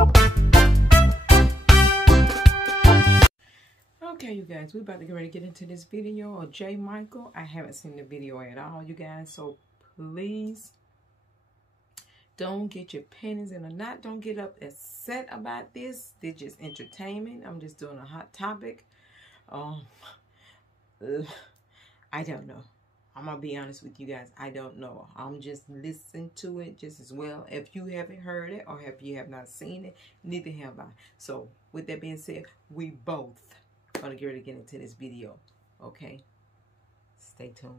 Okay, you guys, we're about to get ready to get into this video of J. Michael. I haven't seen the video at all, you guys, so please don't get your panties in a knot. Don't get upset about this. They're just entertainment. I'm just doing a hot topic. I don't know. I'm gonna be honest with you guys. I don't know. I'm just listening to it just as well. If you haven't heard it or if you have not seen it, neither have I. So with that being said, we both gonna get ready to get into this video. Okay, stay tuned.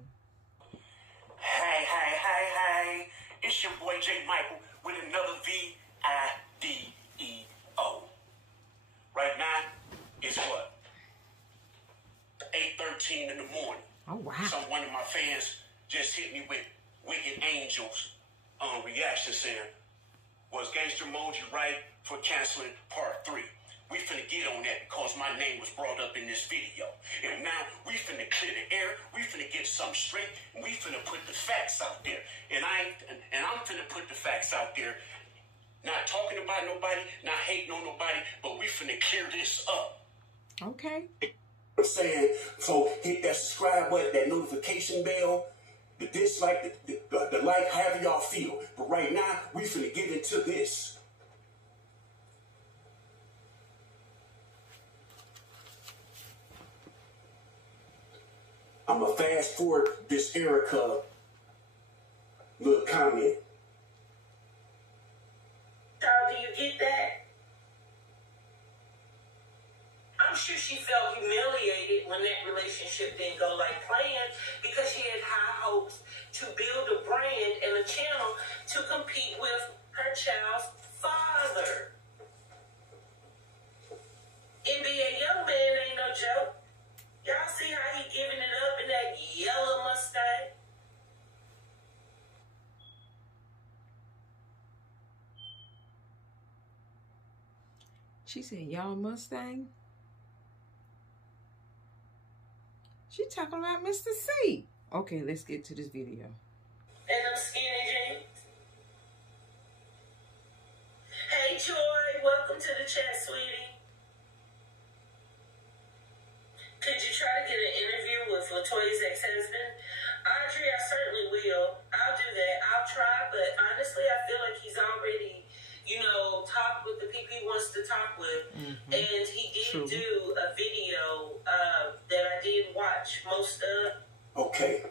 Hey, it's your boy J. Michael with another video. Right now it's what, 8:13 in the morning. Oh wow. One of my fans just hit me with Wicked Angels reaction saying, was Gangster Emoji right for canceling part 3? We finna get on that because my name was brought up in this video. And now we finna clear the air. We finna get something straight. And we finna put the facts out there. And I'm finna put the facts out there. Not talking about nobody, not hating on nobody, but we finna clear this up. Okay. I'm saying, so hit that subscribe button, that notification bell, the dislike, the like, however y'all feel. But right now, we finna get into this. I'm gonna fast forward this Erica little comment. Do you get that? I'm sure she felt humiliated when that relationship didn't go like planned because she had high hopes to build a brand and a channel to compete with her child's father. NBA young man ain't no joke. Y'all see how he giving it up in that yellow Mustang? She said, y'all Mustang? She talking about Mr. C. Okay, let's get to this video. And them skinny jeans. Hey, Joy, welcome to the chat, sweetie. Could you try to get an interview with LaToya's ex-husband? Audrey, I certainly will. I'll do that. I'll try, but honestly, I feel like he's already, talked with the people he wants to talk with. Mm-hmm. And he did do a video that I did watch most of. Okay.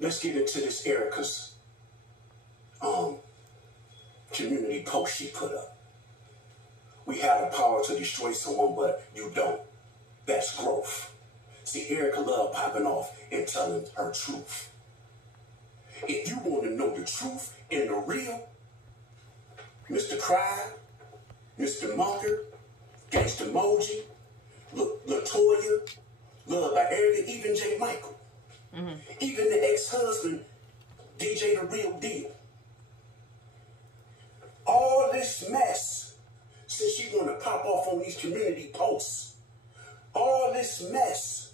Let's get into this Erica's community post she put up. We have the power to destroy someone, but you don't. That's growth. See, Erica love popping off and telling her truth. If you want to know the truth and the real, Mr. Cry, Mr. Munker, Gangsta Emoji, LaToya, loved by everybody, even J. Michael. Mm-hmm. Even the ex-husband, DJ The Real Deal. All this mess, since she want to pop off on these community posts, all this mess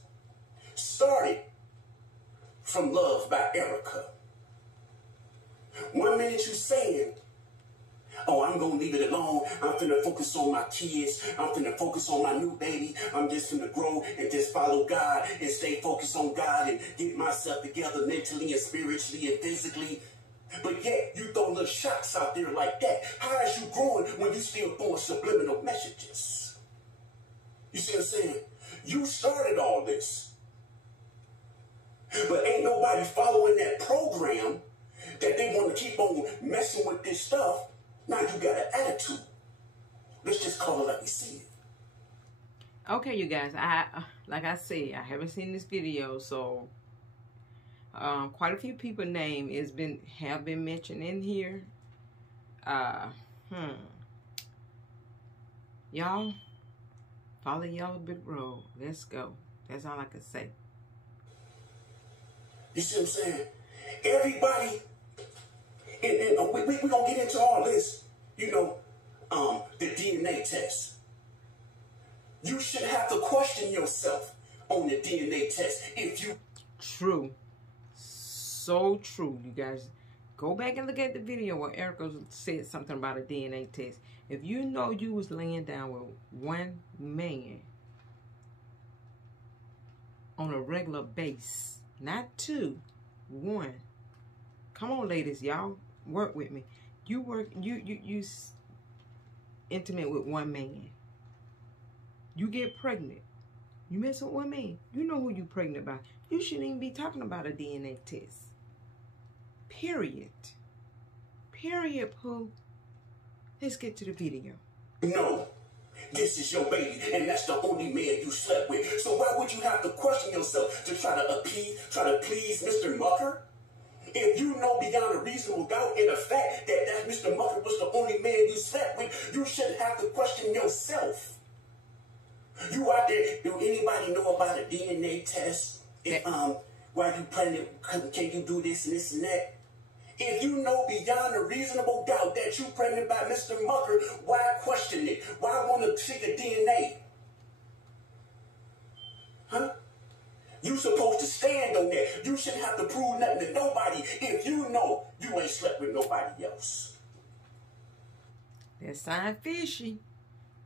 started from Love by Erica. 1 minute you saying, oh, I'm going to leave it alone. I'm finna focus on my kids. I'm finna focus on my new baby. I'm just finna grow and just follow God and stay focused on God and get myself together mentally and spiritually and physically. But yet, you throw little shots out there like that. How is you growing when you still throwing subliminal messages? You see what I'm saying? You started all this. But ain't nobody following that program that they want to keep on messing with this stuff. Now you got an attitude. Let's just call it like we see it. Okay, you guys. Like I said, I haven't seen this video, so quite a few people name have been mentioned in here. Y'all follow y'all big road. Let's go. That's all I can say. You see what I'm saying? Everybody, and we're going to get into all this, the DNA test. You should have to question yourself on the DNA test if you... True. So true, you guys. Go back and look at the video where Erica said something about a DNA test. If you know you was laying down with one man on a regular base, not two, one. Come on, ladies, y'all, work with me. You intimate with one man. You get pregnant. You mess with one man. You know who you pregnant by. You shouldn't even be talking about a DNA test. Period. Period, Pooh. Let's get to the video. No, this is your baby, and that's the only man you slept with. So why would you have to question yourself to try to please Mr. Mucker? If you know beyond a reasonable doubt in the fact that Mr. Mucker was the only man you slept with, you shouldn't have to question yourself. You out there, do anybody know about a DNA test? If why you pregnant, can you do this and this and that? If you know beyond a reasonable doubt that you pregnant by Mr. Mucker, why question it? Why want to check a DNA? Huh? You supposed to stand on that. You shouldn't have to prove nothing to nobody if you know you ain't slept with nobody else. That sign fishy.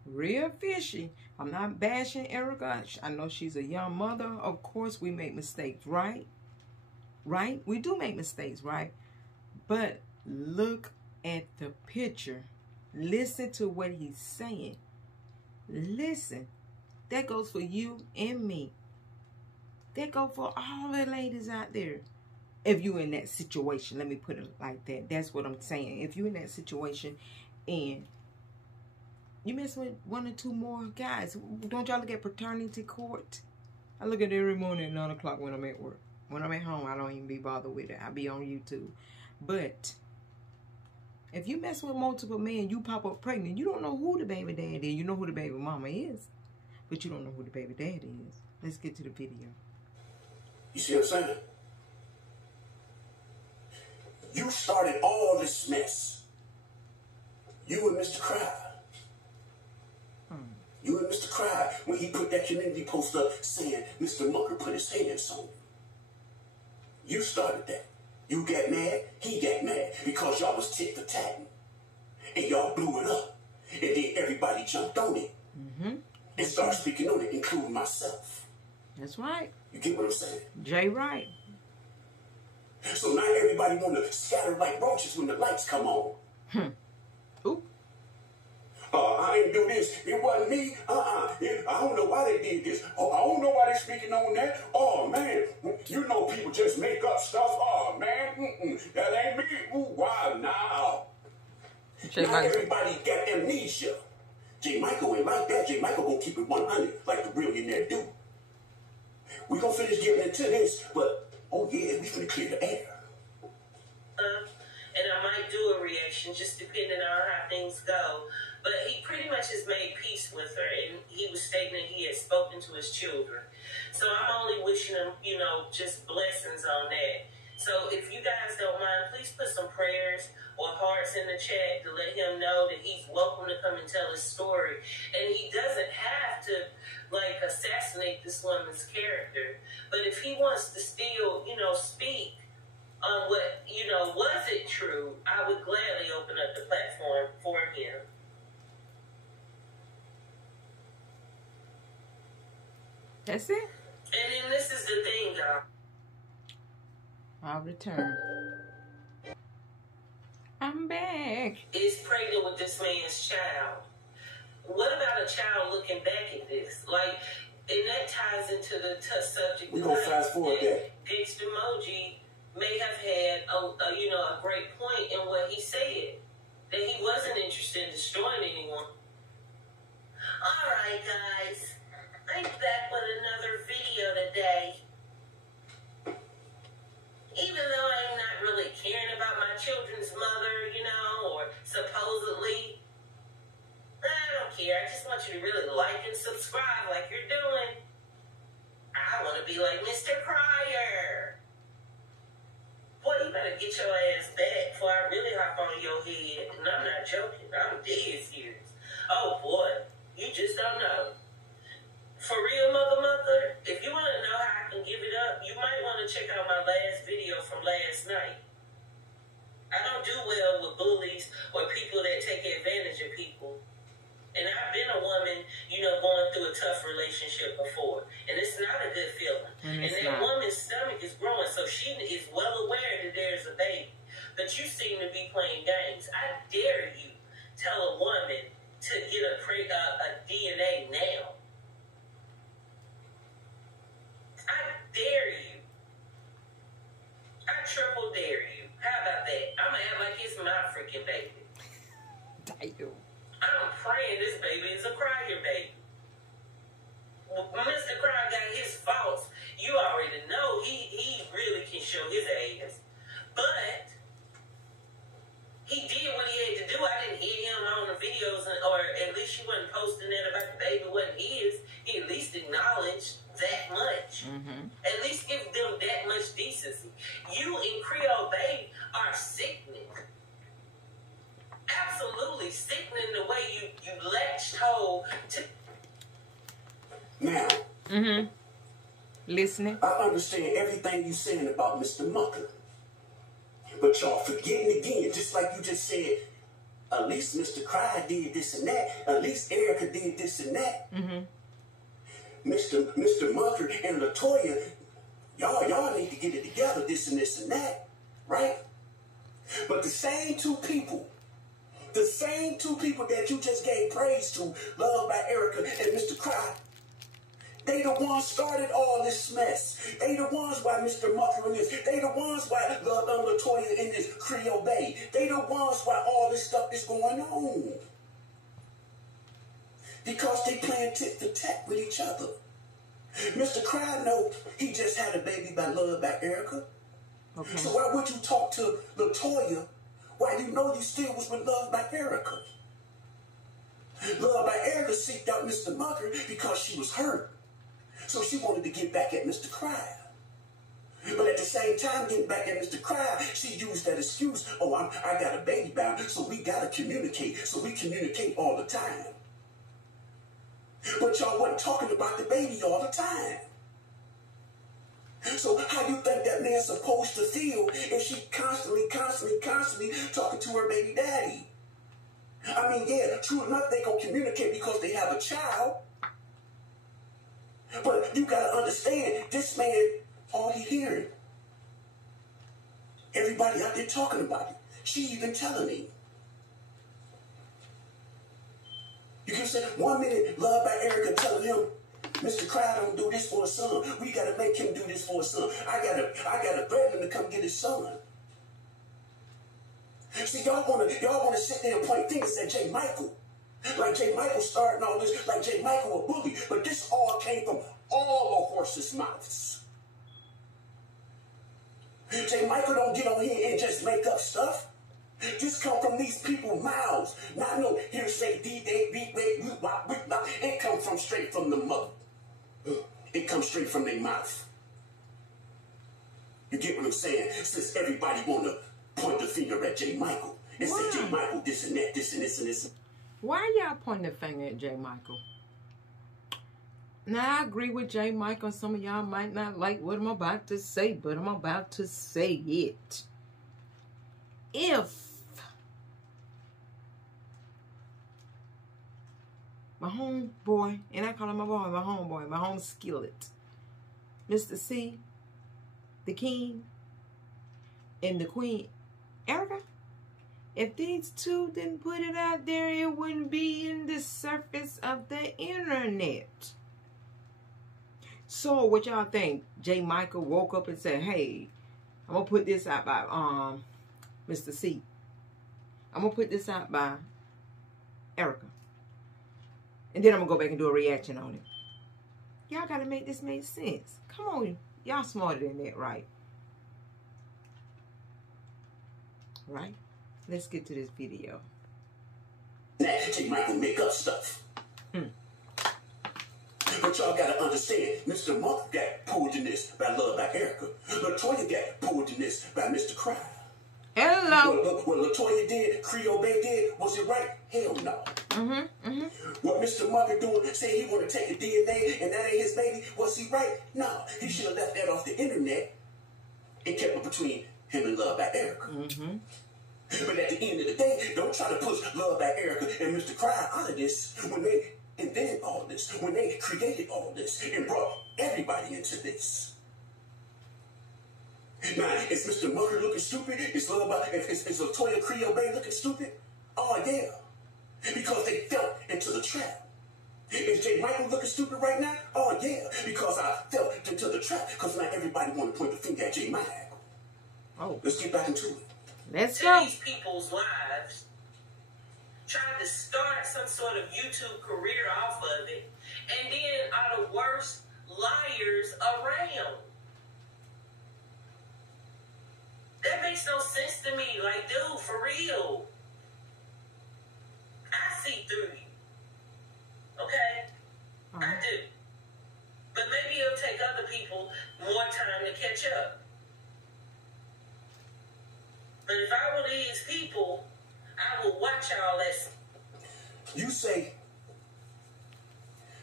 Real fishy. I'm not bashing Erica. I know she's a young mother. Of course we make mistakes, right? Right? We do make mistakes, right? But look at the picture. Listen to what he's saying. Listen. That goes for you and me. That goes for all the ladies out there. If you in that situation, let me put it like that. That's what I'm saying. If you in that situation and you mess with one or two more guys, don't y'all look at paternity court? I look at it every morning at 9 o'clock when I'm at work. When I'm at home, I don't even be bothered with it. I be on YouTube. But if you mess with multiple men, you pop up pregnant, you don't know who the baby dad is. You know who the baby mama is, but you don't know who the baby dad is. Let's get to the video. You see what I'm saying? You started all this mess. You and Mr. Cry. You and Mr. Cry, when he put that community post up saying Mr. Mucker put his hands on you. You started that. You got mad, he got mad because y'all was tit-for-tatting. And y'all blew it up. And then everybody jumped on it. And started speaking on it, including myself. That's right. You get what I'm saying? Jay right. So now everybody want to scatter like roaches when the lights come on. Oop. I ain't do this. It wasn't me. I don't know why they did this. Oh, I don't know why they speaking on that. Oh, man. You know people just make up stuff. Oh, man. That ain't me. Ooh, wow, now. Now everybody got amnesia. J. Michael ain't like that. J. Michael gonna keep it 100 like the billionaire do. We gonna finish getting into this, but, oh, yeah, we finna clear the air. And I might do a reaction just depending on how things go. But he pretty much has made peace with her, and he was stating that he had spoken to his children. So I'm only wishing him, you know, just blessings on that. So if you guys don't mind, please put some prayers or hearts in the chat to let him know that he's welcome to come and tell his story. And he doesn't have to, like, assassinate this woman's character. But if he wants to still, you know, speak on what, you know, was it true, I would gladly open up the platform for him. That's it? And then this is the thing, y'all. I'll return. I'm back. Is pregnant with this man's child. What about a child looking back at this? Like, and that ties into the subject. We're going to fast forward that. Gangsta Emoji may have had a great point in what he said. That he wasn't interested in destroying anyone. Alright, guys. I'm back with another video today. Even though I'm not really caring about my children's mother, you know, or supposedly, I don't care. I just want you to really like and subscribe like you're doing. I want to be like Mr. Pryor. Boy, you better get your ass back before I really hop on your head. And I'm not joking. I'm dead serious. Oh, boy. You just don't know. For real, mother, if you want to know how I can give it up, you might want to check out my last video from last night. people that take advantage of people. And I've been a woman, you know, going through a tough relationship before. And it's not a good feeling. And that woman's stomach is growing, so she is well aware that there's a baby. But you seem to be playing games. I dare you tell a woman to get a DNA now. I dare you. I triple dare you. How about that? I'm going to act like it's my freaking baby. Damn. I'm praying this baby is a crier baby. Mr. Cry got his faults. You already know he really can show his ass. But he did what he had to do. I didn't hear him on the videos, or at least she wasn't posting that about the baby wasn't his. He at least acknowledged that much. At least give them that much decency. You and Creole Babe are sickening. Absolutely sickening the way you latched hold to. Now, listening. I understand everything you're saying about Mr. Mucker. But y'all forgetting again, just like you just said, at least Mr. Cry did this and that. At least Erica did this and that. Mr. Mucker and LaToya, y'all need to get it together, this and that, right? But the same two people that you just gave praise to, loved by Erica and Mr. Cry, they the ones started all this mess. They the ones why Mr. Mucker in this. They the ones why LaToya in this Creole Bay. They the ones why all this stuff is going on. Because they playing tit for tat with each other. Mr. Cry know he just had a baby by love by Erica. Okay. So why would you talk to LaToya while you know you still was with love by Erica? Love by Erica seeked out Mr. Mucker because she was hurt. So she wanted to get back at Mr. Cry. But at the same time, getting back at Mr. Cry, she used that excuse, oh, I got a baby bound, so we got to communicate. So we communicate all the time. But y'all wasn't talking about the baby all the time. So how you think that man's supposed to feel if she constantly talking to her baby daddy? I mean, yeah, true enough, they gonna communicate because they have a child. But you gotta understand, this man, all he hearing. Everybody out there talking about it. She even telling me. You can say, 1 minute, love by Erica telling him, Mr. Cry don't do this for his son. We gotta make him do this for his son. I gotta threaten him to come get his son. See, y'all wanna sit there and point fingers at J. Michael. Like J. Michael starting all this, like J. Michael a bully. But this all came from all the horses' mouths. J. Michael don't get on here and just make up stuff. This come from these people's mouths. Not no hearsay, it comes from straight from the mother. It comes straight from their mouth. You get what I'm saying? Since everybody want to point the finger at J. Michael and say J. Michael this and that, this and this and this. Why y'all pointing the finger at J. Michael? Now, I agree with J. Michael. Some of y'all might not like what I'm about to say, but I'm about to say it. If my homeboy, and I call him my boy, my homeboy, my home skillet, Mr. C, the king, and the queen, Erica, if these two didn't put it out there, it wouldn't be in the surface of the internet. So what y'all think? J. Michael woke up and said, hey, I'm going to put this out by Mr. C. I'm going to put this out by Erica. And then I'm going to go back and do a reaction on it. Y'all got to make this make sense. Come on. Y'all smarter than that, right? Right? Let's get to this video. J. Michael make up stuff. But y'all gotta understand, Mr. Mucker got pulled in this by love by Erica. LaToya got pulled in this by Mr. Cry. Hello. What LaToya did, Creole Bay did, was it right? Hell no. What Mr. Mucker doing, saying he want to take a DNA and that ain't his baby, was he right? No. He should have left that off the internet and kept it between him and love by Erica. But at the end of the day, don't try to push Love by Erica and Mr. Cry out of this when they invented all this, when they created all this and brought everybody into this. Now, is Mr. Mucker looking stupid? Is Latoya Creole Bay looking stupid? Oh, yeah. Because they fell into the trap. Is J. Michael looking stupid right now? Oh, yeah. Because I fell into the trap. Because now everybody want to point the finger at J. Michael. Oh. Let's get back into it. Let's go. These people's lives, tried to start some sort of YouTube career off of it, and then are the worst liars around. That makes no sense to me. Like, dude, for real. I see through you. Okay? I do. But maybe it'll take other people more time to catch up. But if I were these people, I would watch all this. You say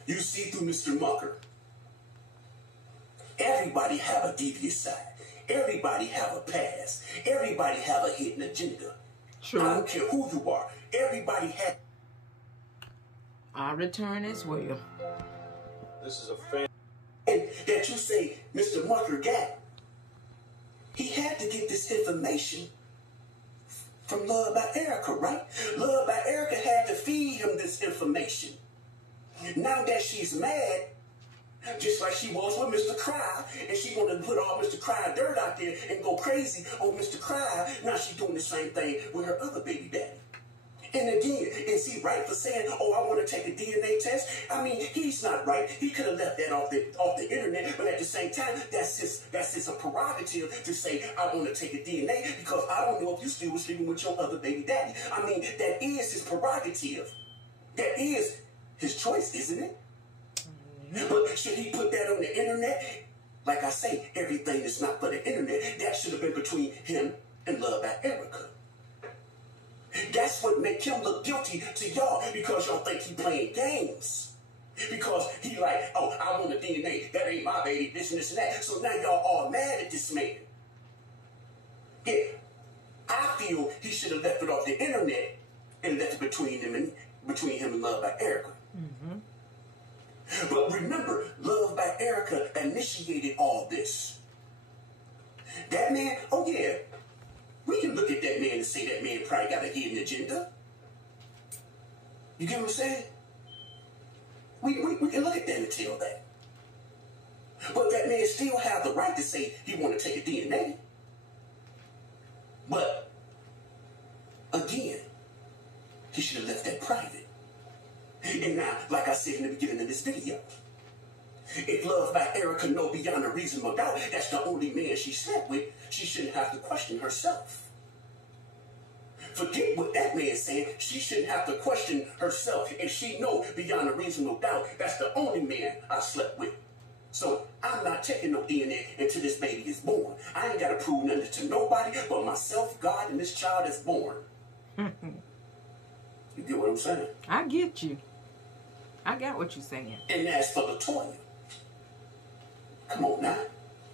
you see through Mr. Mucker. Everybody have a devious side. Everybody have a past. Everybody have a hidden agenda. True. I don't care who you are. Everybody has. I'll return as well. This is a fan. And that you say Mr. Mucker got. He had to get this information from Love by Erica, right? Love by Erica had to feed him this information. Now that she's mad, just like she was with Mr. Cry, and she wanted to put all Mr. Cry dirt out there and go crazy on Mr. Cry, now she's doing the same thing with her other baby daddy. And again, is he right for saying, oh, I want to take a DNA test? I mean, he's not right. He could have left that off the internet, but at the same time, that's his prerogative to say, I want to take a DNA because I don't know if you still was sleeping with your other baby daddy. I mean, that is his prerogative. That is his choice, isn't it? But should he put that on the internet? Like I say, everything is not for the internet. That should have been between him and Love by Erica. That's what make him look guilty to y'all because y'all think he playing games. Because he like, oh, I want a DNA. That ain't my baby. This and this and that. So now y'all all mad at this man. Yeah, I feel he should have left it off the internet and left it between him and Love by Erica. But remember, Love by Erica initiated all this. That man, oh yeah. We can look at that man and say that man probably got a hidden agenda. You get what I'm saying? We can look at that and tell that. But that man still have the right to say he want to take a DNA. But, again, he should have left that private. And now, like I said in the beginning of this video, if Love by Erica know beyond a reasonable doubt that's the only man she slept with, she shouldn't have to question herself. Forget what that man said. She shouldn't have to question herself if she know beyond a reasonable doubt that's the only man I slept with. So I'm not taking no DNA until this baby is born. I ain't got to prove nothing to nobody but myself, God, and this child is born. You get what I'm saying? I get you. I got what you're saying. And as for Latoya, come on now.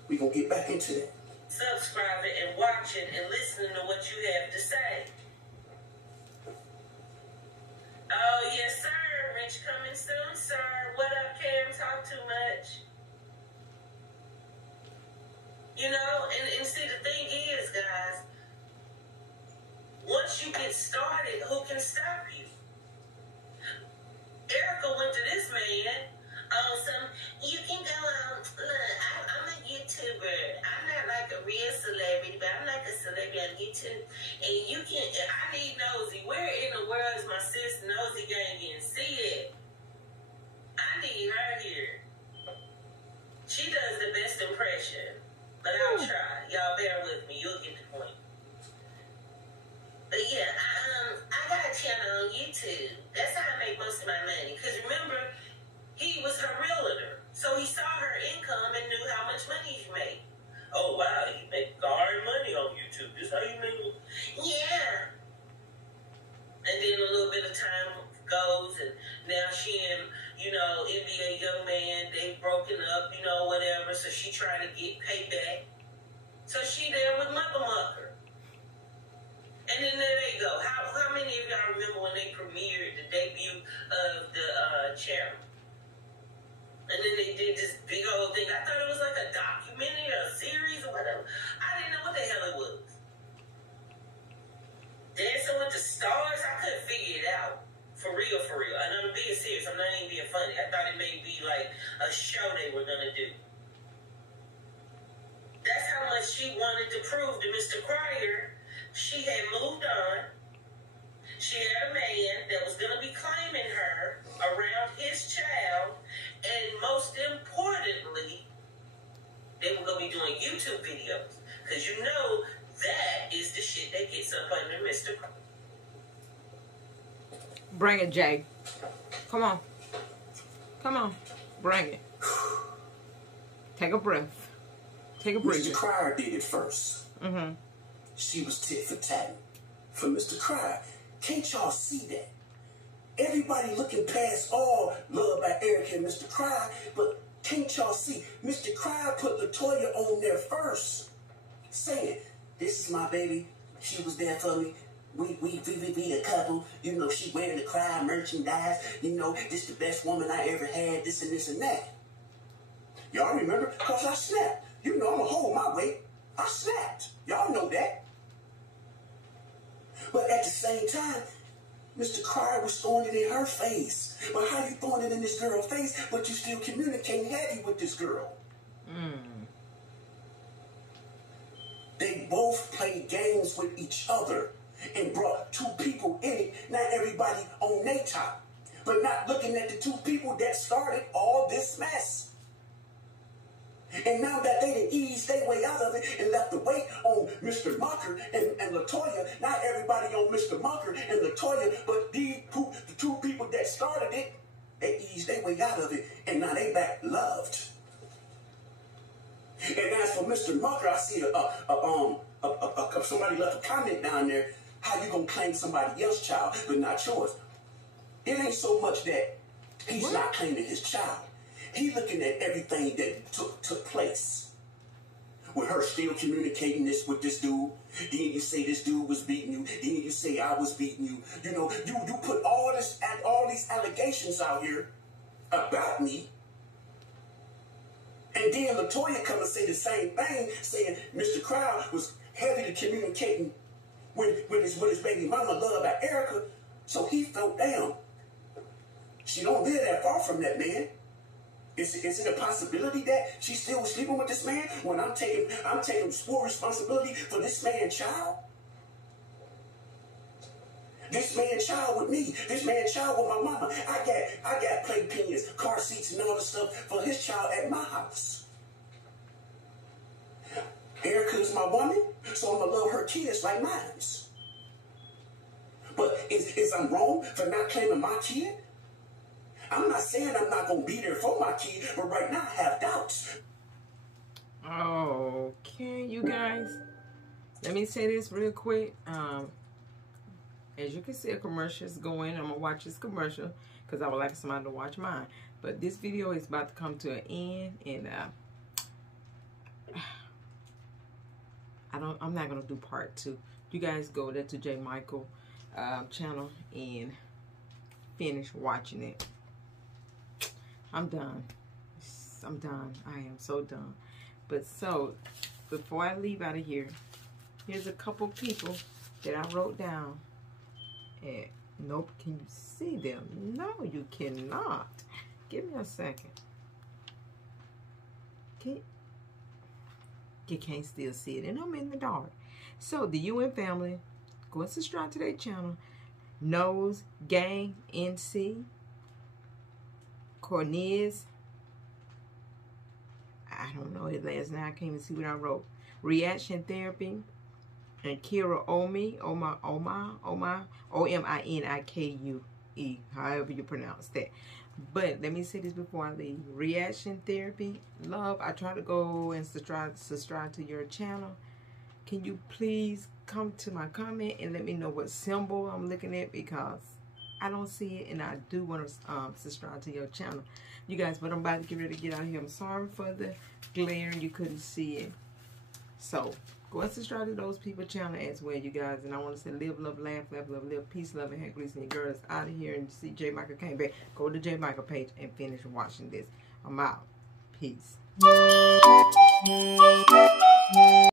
We gonna get back into that. Subscribing and watching and listening to what you have to say. Oh, yes, sir. Rich coming soon, sir. What up, Cam? Talk too much. You know, and see, the thing is, guys, once you get started, who can stop you? Erica went to this man on some, you can go on, look, I'm a YouTuber. I'm not like a real celebrity, but I'm like a celebrity on YouTube. And you can, I need Nosy. Where in the world is my sis Nosy Gang and see it? I need her here. She does the best impression, but I'll try. Y'all bear with me. You'll get the point. But yeah, I got a channel on YouTube. That's how I make most of my money. Because remember, he was her realtor. So he saw her income and knew how much money she made. Oh, wow, you make hard money on YouTube. This how you make it? Yeah. And then a little bit of time goes, and now she and, you know, NBA young man, they've broken up, you know, whatever. So she trying to get payback. So she there with Mother Mucker. And then figure it out. For real, for real. And I'm being serious. I'm not even being funny. I thought it may be like a show they were going to do. That's how much she wanted to prove to Mr. Cryer. She had moved on. She had a man that was going to be claiming her around his child. And most importantly, they were going to be doing YouTube videos. Because you know that is the shit that gets up under Mr. Cryer. Bring it, Jay. Come on. Come on. Bring it. Take a breath. Take a breath. Mr. Cryer did it first. Mm-hmm. She was tit for tat for Mr. Cryer. Can't y'all see that? Everybody looking past all Love by Erica and Mr. Cryer, but can't y'all see? Mr. Cryer put LaToya on there first, saying, "This is my baby. She was there for me. We a couple. You know, she wearing the Cryer merchandise. You know, this the best woman I ever had. This and this and that." Y'all remember? Because I snapped. You know, I'm going to hold my weight. I snapped. Y'all know that. But at the same time, Mr. Cryer was throwing it in her face. But how you throwing it in this girl's face, but you still communicating heavy with this girl? They both played games with each other and brought two people in it, not everybody on their top, but not looking at the two people that started all this mess. And now that they done eased their way out of it and left the weight on Mr. Mucker and LaToya, not everybody on Mr. Mucker and LaToya, but the two people that started it, they eased their way out of it, and now they back loved. And as for Mr. Mucker, I see somebody left a comment down there. How you gonna claim somebody else's child but not yours? It ain't so much that he's not claiming his child. He looking at everything that took place. With her still communicating this with this dude. Then you say this dude was beating you. Then you say I was beating you. You know, you put all these allegations out here about me. And then LaToya come and say the same thing, saying Mr. Cryer was heavily communicating with his baby mama, Love by Erica. So he felt down. She don't live that far from that man. Is it a possibility that she still was sleeping with this man when I'm taking full responsibility for this man's child? This man's child with me. This man's child with my mama. I got playpens, car seats, and all the stuff for his child at my house. Erica's my woman, so I'm gonna love her kids like mine. But is I'm wrong for not claiming my kid? I'm not saying I'm not going to be there for my kid, but right now I have doubts. Okay, you guys. Let me say this real quick. As you can see, a commercial is going. I'm going to watch this commercial because I would like somebody to watch mine. But this video is about to come to an end. And I'm not going to do part 2. You guys go there to J. Michael channel and finish watching it. I'm done. I'm done. I am so done. But so, before I leave out of here, here's a couple people that I wrote down. And nope, can you see them? No, you cannot. Give me a second. You can't still see it, and I'm in the dark. So, the UN family, go and subscribe to their channel. Nose Gang NC. Cornez, I don't know his last name. I can't even see what I wrote. Reaction Therapy, and Kira Ominike, however you pronounce that. But let me say this before I leave. Reaction Therapy, love. I try to go and subscribe to your channel. Can you please come to my comment and let me know what symbol I'm looking at, because I don't see it, and I do want to subscribe to your channel. You guys, but I'm about to get ready to get out of here. I'm sorry for the glare and you couldn't see it. So, go and subscribe to those people's channel as well, you guys. And I want to say live, love, laugh, laugh, love, live, peace, love, and hair grease. And your girl is out of here. And see J. Michael came back. Go to J. Michael page and finish watching this. I'm out. Peace.